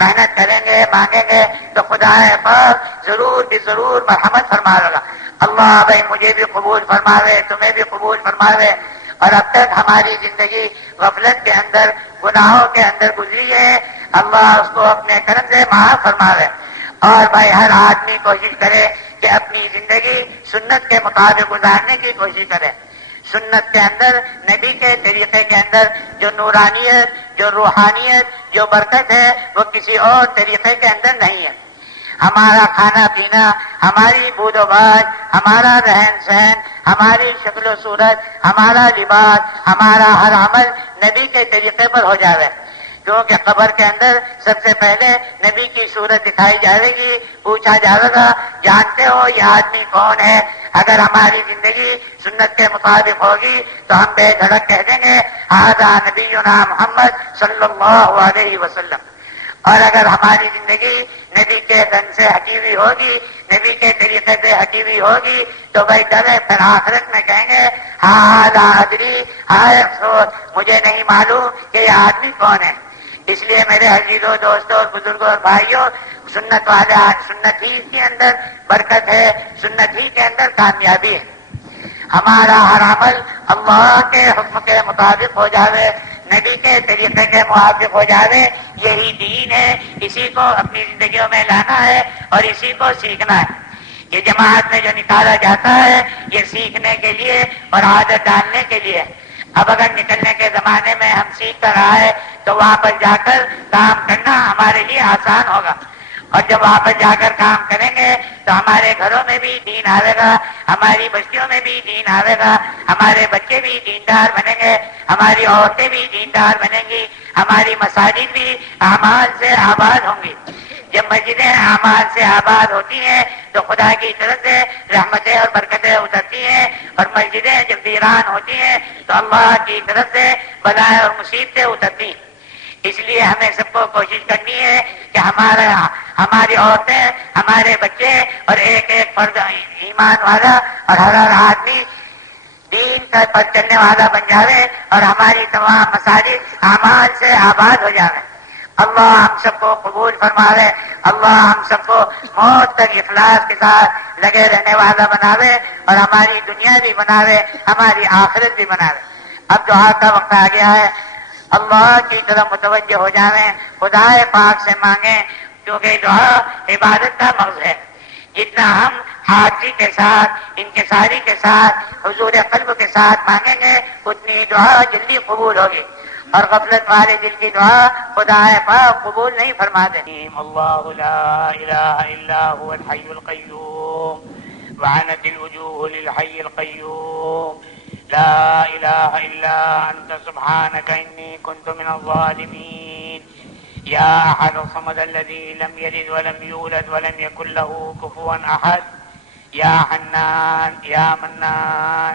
محنت کریں گے، مانگیں گے تو خدا پاک ضرور بھی ضرور مرحمت فرما لے گا۔ اللہ بھائی مجھے بھی قبول فرماوے، تمہیں بھی قبول فرماوے، اور اب تک ہماری زندگی غفلت کے اندر، گناہوں کے اندر گزری ہے، اللہ اس کو اپنے کرم سے معاف فرماوے۔ اور بھائی ہر آدمی کوشش کرے کہ اپنی زندگی سنت کے مطابق گزارنے کی کوشش کرے۔ سنت کے اندر، نبی کے طریقے کے اندر جو نورانیت، جو روحانیت، جو برکت ہے وہ کسی اور طریقے کے اندر نہیں ہے۔ ہمارا کھانا پینا، ہماری بود و باش، ہمارا رہن سہن، ہماری شکل و صورت، ہمارا لباس، ہمارا ہر عمل نبی کے طریقے پر ہو جاوے۔ کیونکہ قبر کے اندر سب سے پہلے نبی کی صورت دکھائی جائے گی، پوچھا جائے گا جانتے ہو یہ آدمی کون ہے؟ اگر ہماری زندگی سنت کے مطابق ہوگی تو ہم بے دھڑک کہہ دیں گے ھذا نبینا محمد صلی اللہ علیہ وسلم۔ اور اگر ہماری زندگی نبی کے دن سے ہٹی ہوئی ہوگی، نبی کے طریقے سے ہٹی ہوئی ہوگی تو بھائی ڈرے پھر آخرت میں کہیں گے ھذا ادری، ہائے افسوس مجھے نہیں معلوم کہ یہ آدمی کون ہے۔ اس لیے میرے عزیزوں، دوستوں اور بزرگوں اور بھائیوں، سنت والے سنت ہی کے اندر برکت ہے، سنت ہی کے اندر کامیابی ہے۔ ہمارا ہر عمل اللہ کے حکم کے مطابق ہو جاوے، نبی کے طریقے کے موافق ہو جاوے، یہی دین ہے، اسی کو اپنی زندگیوں میں لانا ہے اور اسی کو سیکھنا ہے۔ یہ جماعت میں جو نکالا جاتا ہے یہ سیکھنے کے لیے اور عادت ڈالنے کے لیے۔ اب اگر نکلنے کے زمانے میں ہم سیکھ کر آئے تو واپس جا کر کام کرنا ہمارے لیے آسان ہوگا، اور جب واپس جا کر کام کریں گے تو ہمارے گھروں میں بھی دین آئے گا، ہماری بستیوں میں بھی دین آئے گا، ہمارے بچے بھی دیندار بنیں گے، ہماری عورتیں بھی دیندار بنیں گی، ہماری مساجد بھی اعمال سے آباد ہوں گی۔ جب مسجدیں اعمال سے آباد ہوتی ہیں تو خدا کی طرف سے رحمتیں اور برکتیں اترتی ہیں، اور مسجدیں جب ویران ہوتی ہیں تو اللہ کی طرف سے بلائیں اور مصیبتیں اترتی ہیں۔ اس لیے ہمیں سب کو کوشش کرنی ہے کہ ہماری عورتیں، ہمارے بچے اور ایک ایک فرد ایمان والا اور ہر آدمی دین پر چلنے والا بن جاوے اور ہماری تمام مساجد اعمال سے آباد ہو جاوے۔ اللہ ہم سب کو قبول فرماوے، اللہ ہم سب کو موت تک اخلاص کے ساتھ لگے رہنے والا بناوے اور ہماری دنیا بھی بناوے، ہماری آخرت بھی بناوے۔ اب دعا کا وقت آ گیا ہے، اللہ کی طرف متوجہ ہو جائیں، خدا پاک سے مانگیں، کیونکہ دعا عبادت کا مغز ہے۔ جتنا ہم حاضری کے ساتھ، انکساری کے ساتھ، حضور قلب کے ساتھ مانگیں گے اتنی دعا جلدی قبول ہوگی، اور غفلت والے دل کی دعا خدا پاک قبول نہیں فرماتے۔ اللہ لا الہ الا هو الحی القیوم وعنت الوجوہ للحی القیوم لا الہ الا انت سبحانک انی کنت من الظالمین یا احد الصمد الذی لم یلد ولم یولد ولم یکن له کفوا احد یا حنان یا منان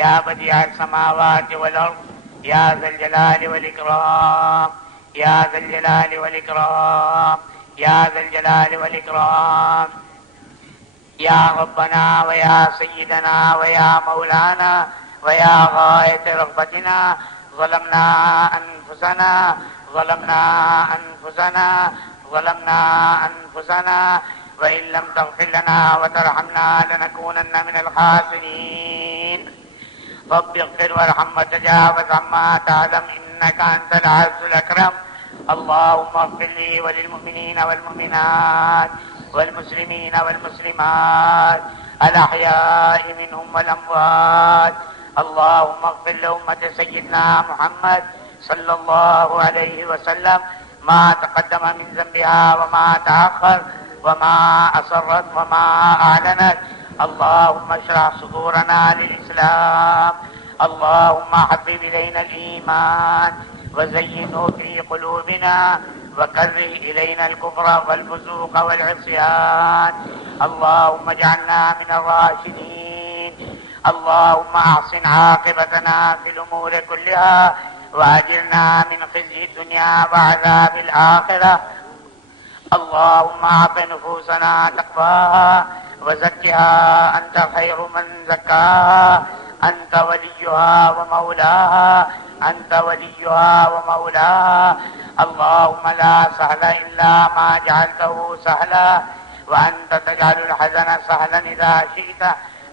یا بدیع السماوات والارض یا ذا الجلال والاکرام یا ذا الجلال والاکرام یا ذا الجلال والاکرام یا ربنا ویا سیدنا ویا مولانا ویا غایت رغبتنا ظلمنا انفسنا ظلمنا انفسنا ظلمنا انفسنا وإن لم تغفر لنا وترحمنا لنكونن من الخاسرين رب اغفر وارحم وتجاوز عما تعلم إنك أنت العز الأكرم اللهم اغفر لي وللمؤمنين والمؤمنات والمسلمين والمسلمات الأحياء منهم والأموات اللهم اغفر لأمة سيدنا محمد صلى الله عليه وسلم ما تقدم من ذنبها وما تأخر وما أسرت وما أعلنت اللهم اشرح صدورنا للإسلام اللهم حبب إلينا الإيمان وزينه في قلوبنا وكره إلينا الكفر والفسوق والعصيان اللهم اجعلنا من الراشدين اللهم أحسن عاقبتنا في الأمور كلها وأجرنا من خزي الدنيا وعذاب الآخرة اللهم أعط نفوسنا تقواها وزكها أنت خير من زكاها أنت وليها ومولاها أنت وليها ومولاها اللهم لا سهل إلا ما جعلته سهلا وأنت تجعل الحزن سهلا إذا شئت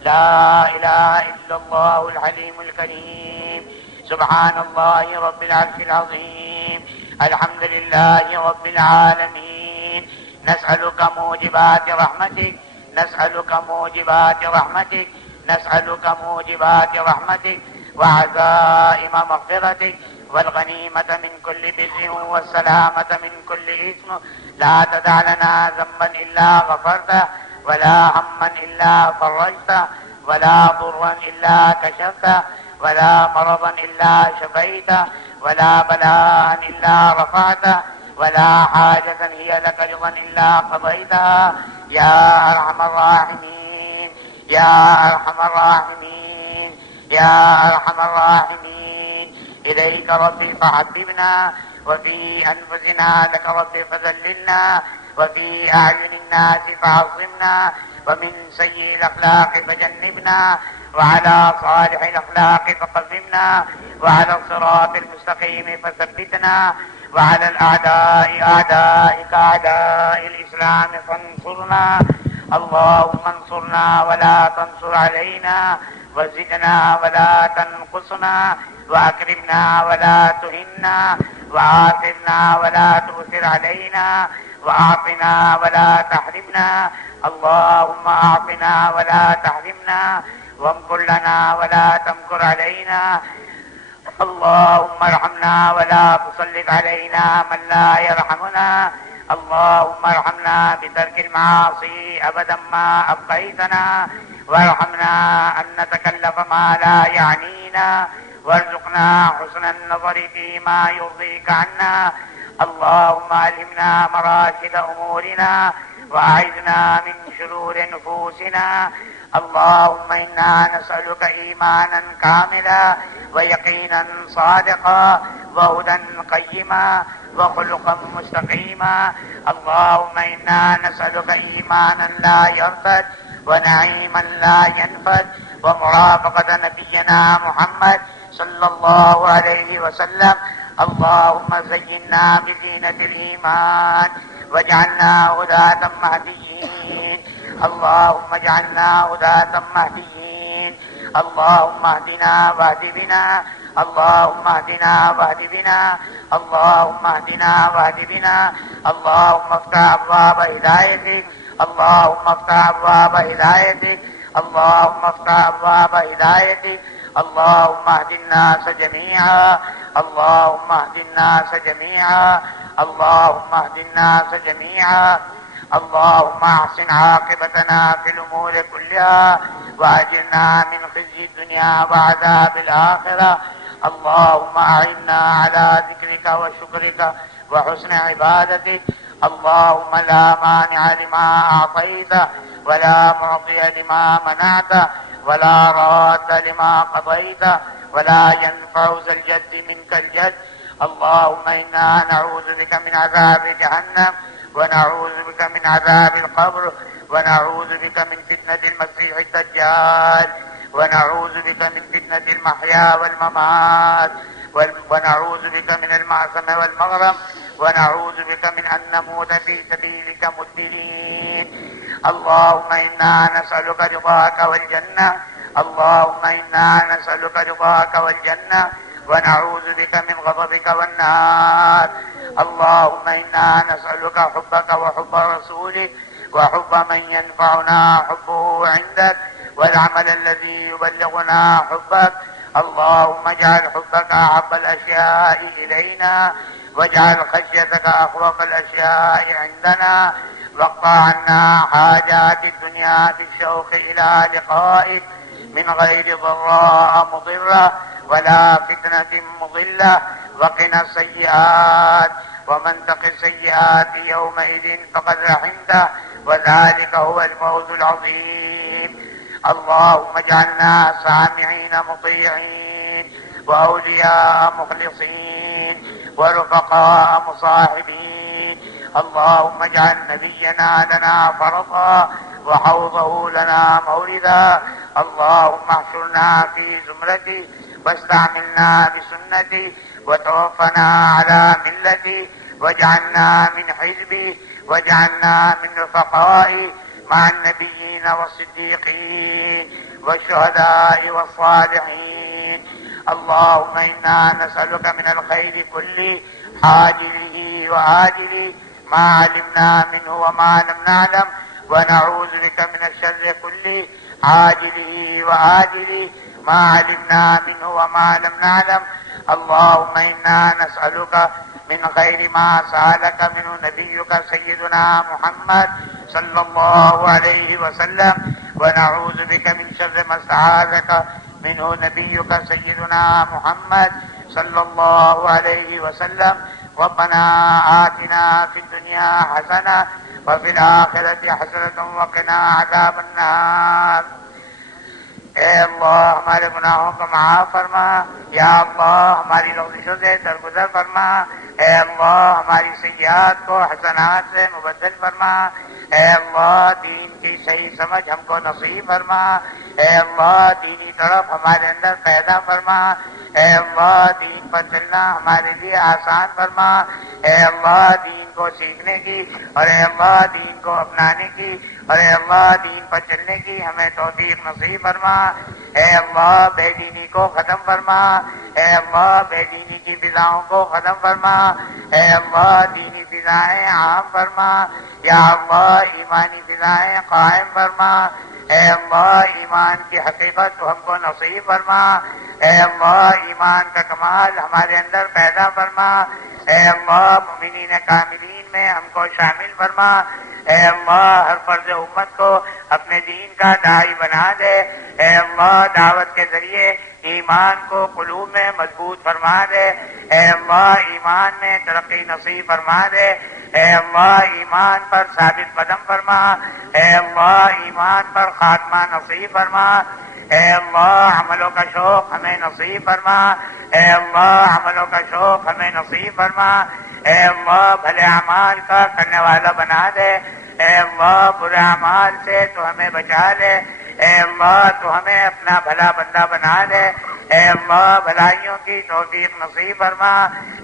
لا إله إلا الله الحليم الكريم سبحان الله رب العرش العظيم الحمد لله رب العالمين نسألك موجبات رحمتك نسألك موجبات رحمتك نسألك موجبات رحمتك وعزائم مغفرتك والغنيمة من كل بر والسلامة من كل إثم لا تدع لنا ذنبا إلا غفرته ولا هما إلا فرجته ولا ضرا إلا كشفته ولا مرضا إلا شفيته ولا بلاء إلا رفعته ولا حاجة هي لك رضا إلا قضيتها يا أرحم الراحمين يا أرحم الراحمين يا أرحم الراحمين. إليك ربي فحببنا وفي أنفسنا لك ربي فذللنا وفي أعين الناس فعظمنا ومن سيء الأخلاق فجنبنا وعلى صالح الأخلاق فقومنا وعلى الصراط المستقيم فثبتنا وعلى الأعداء أعدائك أعداء الإسلام فانصرنا. اللهم انصرنا ولا تنصر علينا وزدنا ولا تنقصنا وأكرمنا ولا تهنا وآثرنا ولا تؤثر علينا وأعطنا ولا تحرمنا. اللهم أعطنا ولا تحرمنا وامكر لنا ولا تمكر علينا. اللهم ارحمنا ولا تسلط علينا من لا يرحمنا. اللهم ارحمنا بترك المعاصي أبدا ما أبقيتنا وارحمنا أن نتكلف ما لا يعنينا وارزقنا حسن النظر فيما يرضيك عنا. اللهم ألهمنا مراشد أمورنا وأعذنا من شرور نفوسنا. اللهم إنا نسألك إيمانا كاملا ويقينا صادقا وهدى قيما وخلقا مستقيما. اللهم إنا نسألك إيمانا لا يرتد ونعيما لا ينفد ومرافقة نبينا محمد صلى الله عليه وسلم. اللهم زينا بزينة الإيمان واجعلنا هداة مهديين. اللهم اجعلنا هداة مهديين. اللهم اهدنا واهد بنا. اللهم اهدنا واهد بنا. اللهم اهدنا واهد بنا. اللهم افتح أبواب هدايتك. اللهم افتح أبواب هدايتك. اللهم افتح أبواب هدايتك. اللهم اهد الناس جميعا. اللهم اهد الناس جميعا. اللهم اهد الناس جميعا. اللهم احسن عاقبتنا في الأمور كلها وأجرنا من خزي الدنيا وعذاب الآخرة. اللهم أعنا على ذكرك وشكرك وحسن عبادتك. اللهم لا مانع لما أعطيت ولا معطي لما منعت ولا راد لما قضيت ولا ينفع ذا الجد منك الجد. اللهم إنا نعوذ بك من عذاب جهنم ونعوذ بك من عذاب القبر ونعوذ بك من فتنة المسيح الدجال ونعوذ بك من فتنة المحيا والممات ونعوذ بك من المعصم والمغرم ونعوذ بك من أن نموت في سبيلك مدبرين. اللهم إنا نسألك رضاك والجنة. اللهم إنا نسألك رضاك والجنة ونعوذ بك من غضبك والنار. اللهم إنا نسألك حبك وحب رسولك وحب من ينفعنا حبه عندك والعمل الذي يبلغنا حبك. اللهم اجعل حبك أحب الأشياء إلينا واجعل خشيتك أخوف الأشياء عندنا واقطع عنا حاجات الدنيا بالشوق إلى لقائك من غير ضراء مضرة ولا فتنة مضلة. وقنا السيئات ومن تق السيئات يومئذ فقد رحمته وذلك هو الفوز العظيم. اللهم اجعلنا سامعين مطيعين وأولياء مخلصين ورفقاء مصاحبين. اللهم اجعل نبينا لنا فرطا وحوضه لنا موردا. اللهم احشرنا في زمرتي واستعملنا بسنتي وتوفنا على ملتي واجعلنا من حزبي واجعلنا من رفقائي مع النبيين والصديقين والشهداء والصالحين. اللهم إنا نسألك من الخير كله عاجله وآجله ما علمنا منه وما لم نعلم ونعوذ بك من الشر كله عاجله وآجله ما علمنا منه وما لم نعلم. اللهم إنا نسألك من خير ما سألك منه نبيك سيدنا محمد صلى الله عليه وسلم ونعوذ بك من شر ما استعاذك منه نبيك سيدنا محمد صلی اللہ علیہ وسلم ربنا آتنا فی الدنیا حسنہ وفی الآخرۃ حسنۃ وقنا عذاب النار۔ اے اللہ ہمارے گناہوں کو معاف فرما، یا اللہ ہماری لغزشوں سے درگزر فرما، اے اللہ ہماری سیئات کو حسنات سے مبدل فرما، اے اللہ دین کی صحیح سمجھ ہم کو نصیب فرما، اے اللہ دینی طرف ہمارے اندر پیدا فرما، اے اللہ دین پر چلنا ہمارے لیے آسان فرما، اے اللہ دین کو سیکھنے کی اور اے اللہ دین کو اپنانے کی اور اے اللہ دین پر چلنے کی ہمیں توفیق نصیب فرما، اے اللہ بے دینی کو ختم فرما، اے اللہ بے دینی کی فضاؤں کو ختم فرما، اے اللہ دینی فضائیں عام فرما، یا اللہ ایمانی فضائیں قائم فرما، اے اللہ ایمان کی حقیقت تو ہم کو نصیب فرما، اے اللہ ایمان کا کمال ہمارے اندر پیدا فرما، اے اللہ مومنین کاملین میں ہم کو شامل فرما، اے اللہ ہر فرد امت کو اپنے دین کا داعی بنا دے، اے اللہ دعوت کے ذریعے ایمان کو قلوب میں مضبوط فرما دے، اے اللہ ایمان میں ترقی نصیب فرما دے، اے اللہ ایمان پر ثابت قدم فرما، اے اللہ ایمان پر خاتمہ نصیب فرما، اے اللہ عملوں کا شوق ہمیں نصیب فرما، اے اللہ عملوں کا شوق ہمیں نصیب فرما، اے اللہ بھلے اعمال کا کرنے والا بنا دے، اے اللہ برے اعمال سے تو ہمیں بچا لے، اے اللہ تو ہمیں اپنا بھلا بندہ بنا دے، اے اللہ بھلائیوں کی توفیق نصیب فرما،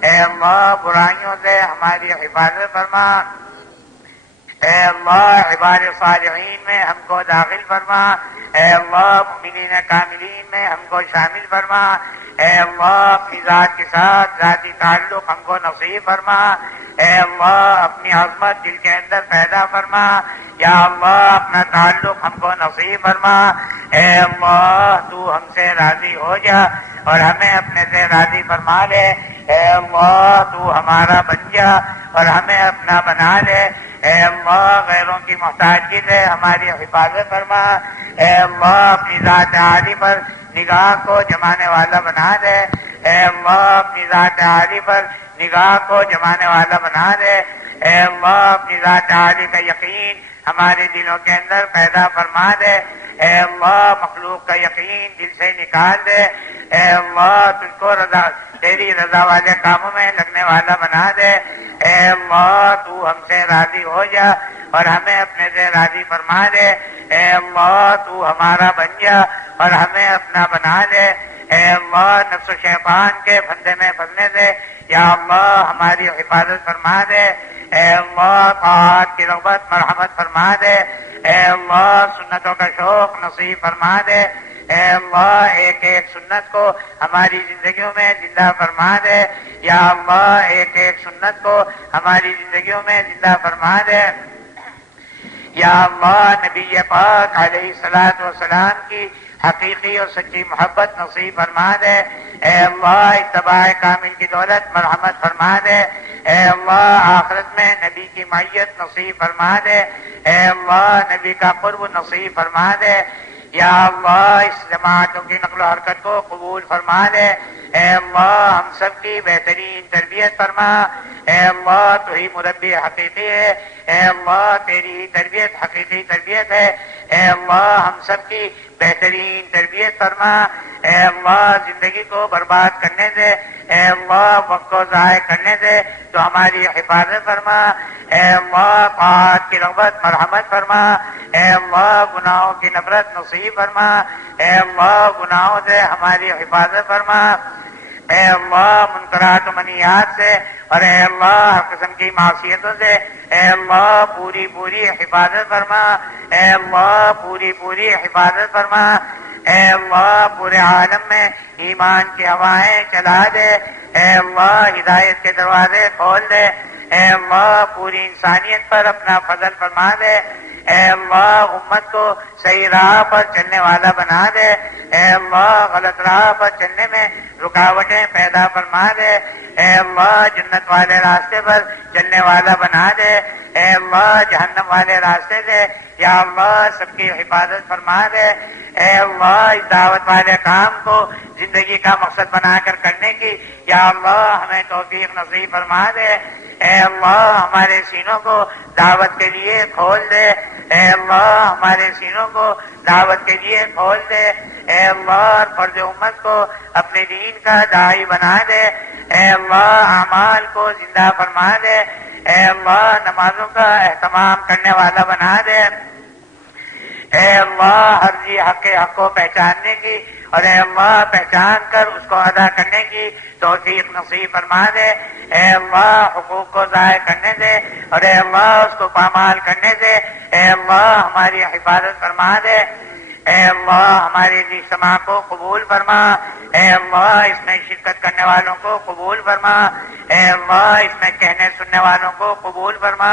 اے اللہ برائیوں سے ہماری حفاظت فرما، اے اللہ عباد صالحین میں ہم کو داخل فرما، اے اللہ مومنین کاملین میں ہم کو شامل فرما، اے اللہ اپنی ذات کے ساتھ ذاتی تعلق ہم کو نصیب فرما، اے اللہ اپنی عظمت دل کے اندر پیدا فرما، یا اللہ اپنا تعلق ہم کو نصیب فرما، اے اللہ تو ہم سے راضی ہو جا اور ہمیں اپنے سے راضی فرما لے، اے اللہ تو ہمارا بن جا اور ہمیں اپنا بنا لے، اے اللہ غیروں کی محتاجی سے ہماری حفاظت فرما، اے اللہ اپنی ذات عالی پر نگاہ کو جمانے والا بنا دے، اے اللہ اپنی ذات عالی پر نگاہ کو جمانے والا بنا دے، اے اللہ اپنی ذات عالی کا یقین ہمارے دلوں کے اندر پیدا فرما دے، اے اللہ مخلوق کا یقین دل سے نکال دے، اے اللہ تجھ کو تیری رضا والے کاموں میں لگنے والا بنا دے، اے اللہ تو ہم سے راضی ہو جا اور ہمیں اپنے سے راضی فرما دے، اے اللہ تو ہمارا بن جا اور ہمیں اپنا بنا دے، اے اللہ نفس و شیطان کے پھندے میں پھنسنے سے یا اللہ ہماری حفاظت فرما دے، اے اللہ طاعت کی رغبت مرحمت فرما دے، اے اللہ سنتوں کا شوق نصیب فرما دے، اے اللہ ایک ایک سنت کو ہماری زندگیوں میں زندہ فرما دے، یا اللہ ایک ایک سنت کو ہماری زندگیوں میں زندہ فرما دے، یا اللہ نبی پاک علیہ الصلوۃ والسلام کی حقیقی اور سچی محبت نصیب فرما دے، اے اللہ اتباع کامل کی دولت مرحمت فرما دے، اے اللہ آخرت میں نبی کی معیت نصیب فرما دے، اے اللہ نبی کا قرب نصیب فرما دے، یا اللہ اس جماعتوں کی نقل و حرکت کو قبول فرما دے، اے اللہ ہم سب کی بہترین تربیت فرما، اے اللہ تو ہی مربی حقیقی ہے، اے اللہ تیری تربیت حقیقی تربیت ہے، اے اللہ ہم سب کی بہترین تربیت فرما، اے اللہ زندگی کو برباد کرنے سے، اے اللہ وقت کو ضائع کرنے سے تو ہماری حفاظت فرما، اے اللہ طاعت کی رغبت مرحمت فرما، اے اللہ گناہوں کی نفرت نصیب فرما، اے اللہ گناہوں سے ہماری حفاظت فرما، اے اللہ منکرات و منیات سے اور اے اللہ ہر قسم کی معصیتوں سے اے اللہ پوری پوری حفاظت فرما، اے اللہ پوری پوری حفاظت فرما، اے اللہ پورے عالم میں ایمان کی ہوائیں چلا دے، اے اللہ ہدایت کے دروازے کھول دے، اے اللہ پوری انسانیت پر اپنا فضل فرما دے، اے اللہ امت کو صحیح راہ پر چلنے والا بنا دے، اے اللہ غلط راہ پر چلنے میں رکاوٹیں پیدا فرما دے، اے اللہ جنت والے راستے پر چلنے والا بنا دے، اے اللہ جہنم والے راستے سے یا اللہ سب کی حفاظت فرما دے، اے اللہ اس دعوت والے کام کو زندگی کا مقصد بنا کر کرنے کی یا اللہ ہمیں توفیق نصیب فرما دے۔ اے اللہ ہمارے سینوں کو دعوت کے لیے کھول دے۔ اے اللہ ہمارے سینوں کو دعوت کے لیے کھول دے۔ اے اللہ فرد امت کو اپنے دین کا داعی بنا دے۔ اے اللہ اعمال کو زندہ فرما دے۔ اے اللہ نمازوں کا اہتمام کرنے والا بنا دے۔ اے اللہ ہر جی حق کو پہچاننے کی اور اے اللہ پہچان کر اس کو ادا کرنے کی توفیق نصیب فرما دے۔ اے اللہ حقوق کو ضائع کرنے دے اور اے اللہ اس کو پامال کرنے دے۔ اے اللہ ہماری حفاظت فرما دے۔ اے اللہ ہمارے اجتماع کو قبول فرما۔ اے اللہ اس میں شرکت کرنے والوں کو قبول فرما۔ اے اللہ اس میں کہنے سننے والوں کو قبول فرما۔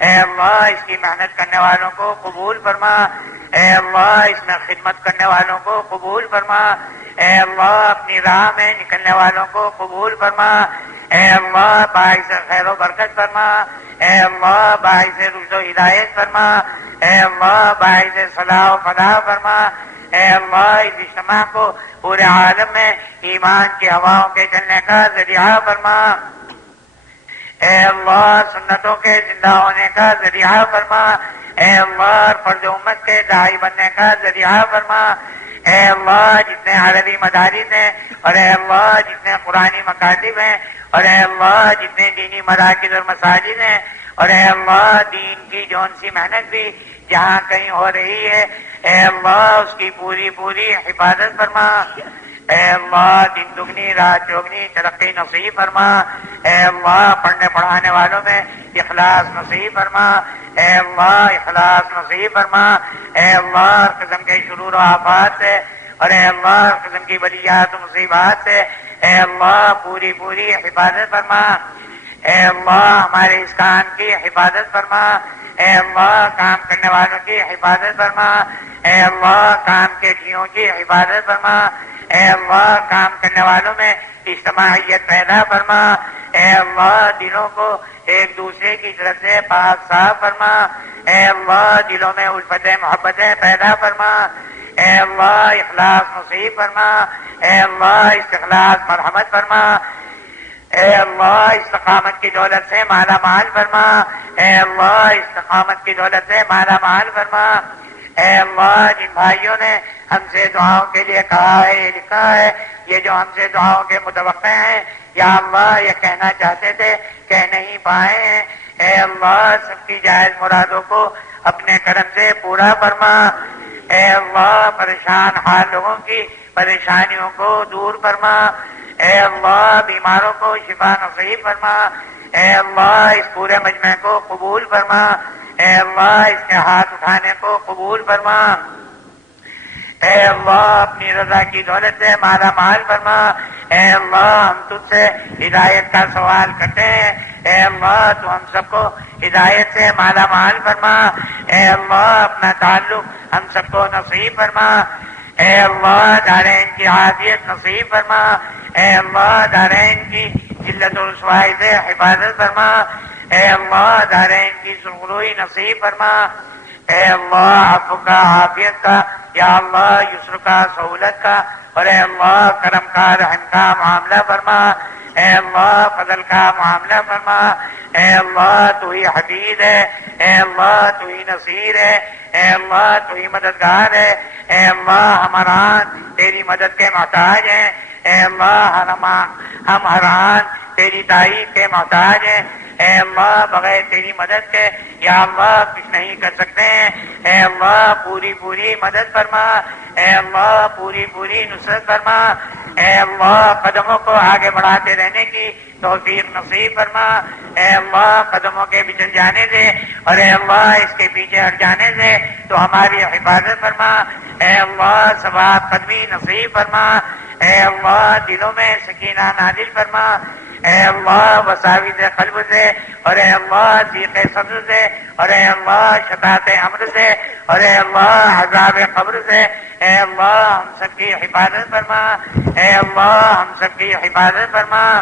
اے اللہ اس کی محنت کرنے والوں کو قبول فرما۔ اے اللہ اس میں خدمت کرنے والوں کو قبول فرما۔ اے اللہ اپنی راہ میں نکلنے والوں کو قبول فرما۔ اے اللہ باعث خیر و برکت فرما۔ اے اللہ باعث رشد و ہدایت فرما۔ اے اللہ باعث صلاح و فلاح فرما۔ اے اللہ اس اجتماع کو پورے عالم میں ایمان کی ہواؤں کے چلنے کا ذریعہ فرما۔ اے اللہ سنتوں کے زندہ ہونے کا ذریعہ فرما۔ اے اللہ فرد امت کے داعی بننے کا ذریعہ فرما۔ اے اللہ جتنے عربی مدارس ہیں اور اے اللہ جتنے قرآنی مکاتب ہیں اور اے اللہ جتنے دینی مراکز اور مساجد ہیں اور اے اللہ دین کی جون سی محنت بھی جہاں کہیں ہو رہی ہے اے اللہ اس کی پوری پوری حفاظت فرما۔ اے اللہ دن دگنی رات چوگنی ترقی نصیب فرما۔ اے اللہ پڑھنے پڑھانے والوں میں اخلاص نصیب فرما۔ اے اللہ اخلاص نصیب فرما۔ اے اللہ ہر قسم کے شرور و آفات سے اور اے اللہ ہر قسم کی بلیات و مصیبات سے اے اللہ پوری پوری حفاظت فرما۔ اے اللہ ہمارے اس کان کی حفاظت فرما۔ اے اللہ کام کرنے والوں کی حفاظت فرما۔ اے اللہ کام کے ٹھیوں کی حفاظت فرما۔ اے اللہ کام کرنے والوں میں اجتماعیت پیدا فرما۔ اے اللہ دلوں کو ایک دوسرے کی طرف سے پاک صاف فرما۔ اے اللہ دلوں میں الفتیں محبتیں پیدا فرما۔ اے اللہ اخلاص نصیب فرما۔ اے اللہ استخلاص مرحمت فرما۔ اے اللہ استقامت کی دولت سے مالا مال فرما۔ اے اللہ استقامت کی دولت سے مالا مال فرما۔ اے اللہ جن بھائیوں نے ہم سے دعاؤں کے لیے کہا ہے یہ لکھا ہے یہ جو ہم سے دعاؤں کے متوقع ہیں یا اللہ یہ کہنا چاہتے تھے کہہ نہیں پائے ہیں اے اللہ سب کی جائز مرادوں کو اپنے کرم سے پورا فرما۔ اے اللہ پریشان حال لوگوں کی پریشانیوں کو دور فرما۔ اے اللہ بیماروں کو شفا نصیب فرما۔ اے اللہ اس پورے مجمع کو قبول فرما۔ اے اللہ اس کے ہاتھ اٹھانے کو قبول فرما۔ اے اللہ اپنی رضا کی دولت سے مالا مال فرما۔ اے اللہ ہم تجھ سے ہدایت کا سوال کرتے ہیں اے اللہ تو ہم سب کو ہدایت سے مالا مال فرما۔ اے اللہ اپنا تعلق ہم سب کو نصیب فرما۔ اے اللہ دارین کی عافیت نصیب فرما۔ اے اللہ دارین کی ذلت و رسوائی سے حفاظت فرما۔ اے اللہ دارین کی سرخروئی نصیب فرما۔ اے اللہ عفو کا عافیت کا یا اللہ یسر کا سہولت کا اور اے اللہ کرم کا رحم کا معاملہ فرما۔ اے اللہ فضل کا معاملہ فرما۔ اے اللہ تو ہی حفیظ ہے۔ اے اللہ تو ہی نصیر ہے۔ اے اللہ تو ہی مددگار ہے۔ اے اللہ ہمارا تیری مدد کے محتاج ہیں۔ اے اللہ ہم حران تیری تائید کے محتاج ہیں۔ اے اللہ بغیر تیری مدد کے یا اللہ کچھ نہیں کر سکتے ہیں۔ اے اللہ پوری پوری مدد فرما۔ اے اللہ پوری پوری نصرت فرما۔ اے اللہ قدموں کو آگے بڑھاتے رہنے کی توفیق نصیب فرما۔ اے اللہ قدموں کے بچل جانے دے اور اے اللہ اس کے پیچھے ہٹ جانے دے تو ہماری حفاظت فرما۔ اے اللہ ثواب قدمی نصیب فرما۔ اے اللہ دلوں میں سکینہ نازل فرما۔ اے اللہ وساوس قلب سے اور اے اللہ ضیق صدر سے اور اے اللہ شتات امر سے اور اے اللہ عذاب قبر سے اے اللہ ہم سب کی حفاظت فرما۔ اے اللہ ہم سب کی حفاظت فرما۔